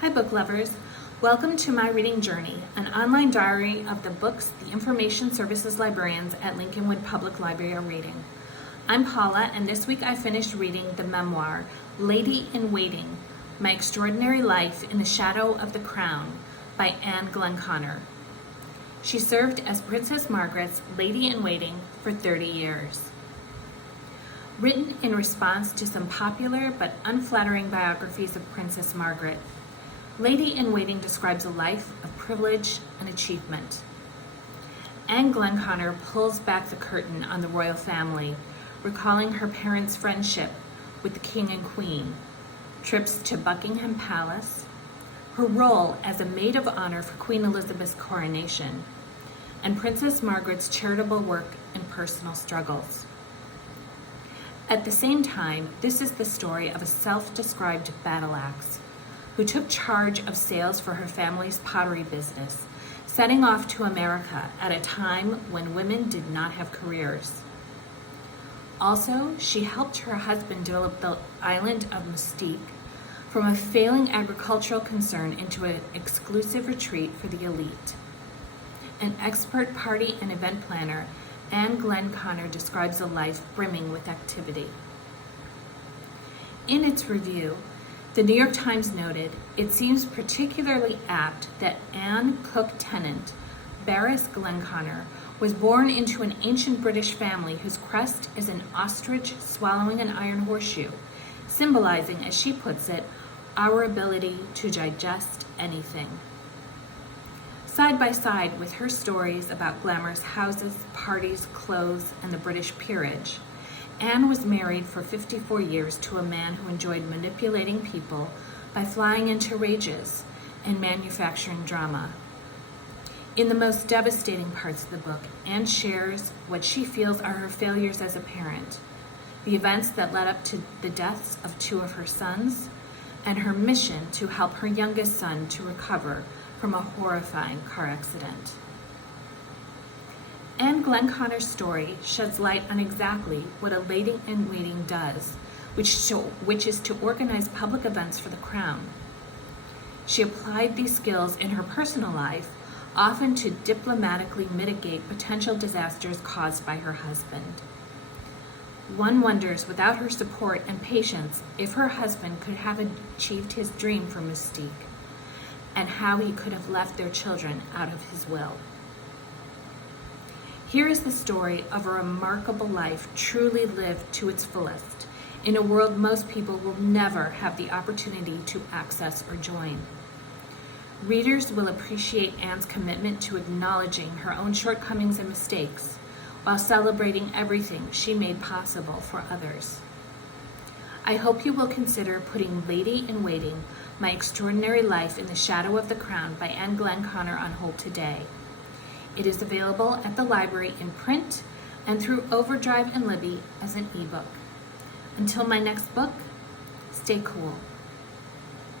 Hi book lovers, welcome to My Reading Journey, an online diary of the books the Information Services librarians at Lincolnwood Public Library are reading. I'm Paula, and this week I finished reading the memoir, Lady in Waiting, My Extraordinary Life in the Shadow of the Crown by Anne Glenconner. She served as Princess Margaret's Lady in Waiting for 30 years. Written in response to some popular but unflattering biographies of Princess Margaret, Lady in Waiting describes a life of privilege and achievement. Anne Glenconner pulls back the curtain on the royal family, recalling her parents' friendship with the King and Queen, trips to Buckingham Palace, her role as a maid of honor for Queen Elizabeth's coronation, and Princess Margaret's charitable work and personal struggles. At the same time, this is the story of a self-described battle axe who took charge of sales for her family's pottery business, setting off to America at a time when women did not have careers. Also, she helped her husband develop the island of Mystique from a failing agricultural concern into an exclusive retreat for the elite. An expert party and event planner, Anne Glenconner describes a life brimming with activity. In its review, the New York Times noted, "It seems particularly apt that Anne Tennant, Baroness Glenconner, was born into an ancient British family whose crest is an ostrich swallowing an iron horseshoe, symbolizing, as she puts it, our ability to digest anything." Side by side with her stories about glamorous houses, parties, clothes, and the British peerage, Anne was married for 54 years to a man who enjoyed manipulating people by flying into rages and manufacturing drama. In the most devastating parts of the book, Anne shares what she feels are her failures as a parent, the events that led up to the deaths of two of her sons, and her mission to help her youngest son to recover from a horrifying car accident. Anne Glenconner's story sheds light on exactly what a lady in waiting does, which is to organize public events for the crown. She applied these skills in her personal life, often to diplomatically mitigate potential disasters caused by her husband. One wonders, without her support and patience, if her husband could have achieved his dream for Mystique, and how he could have left their children out of his will. Here is the story of a remarkable life truly lived to its fullest, in a world most people will never have the opportunity to access or join. Readers will appreciate Anne's commitment to acknowledging her own shortcomings and mistakes, while celebrating everything she made possible for others. I hope you will consider putting Lady in Waiting, My Extraordinary Life in the Shadow of the Crown by Anne Glenconner on hold today. It is available at the library in print and through Overdrive and Libby as an ebook. Until my next book, stay cool.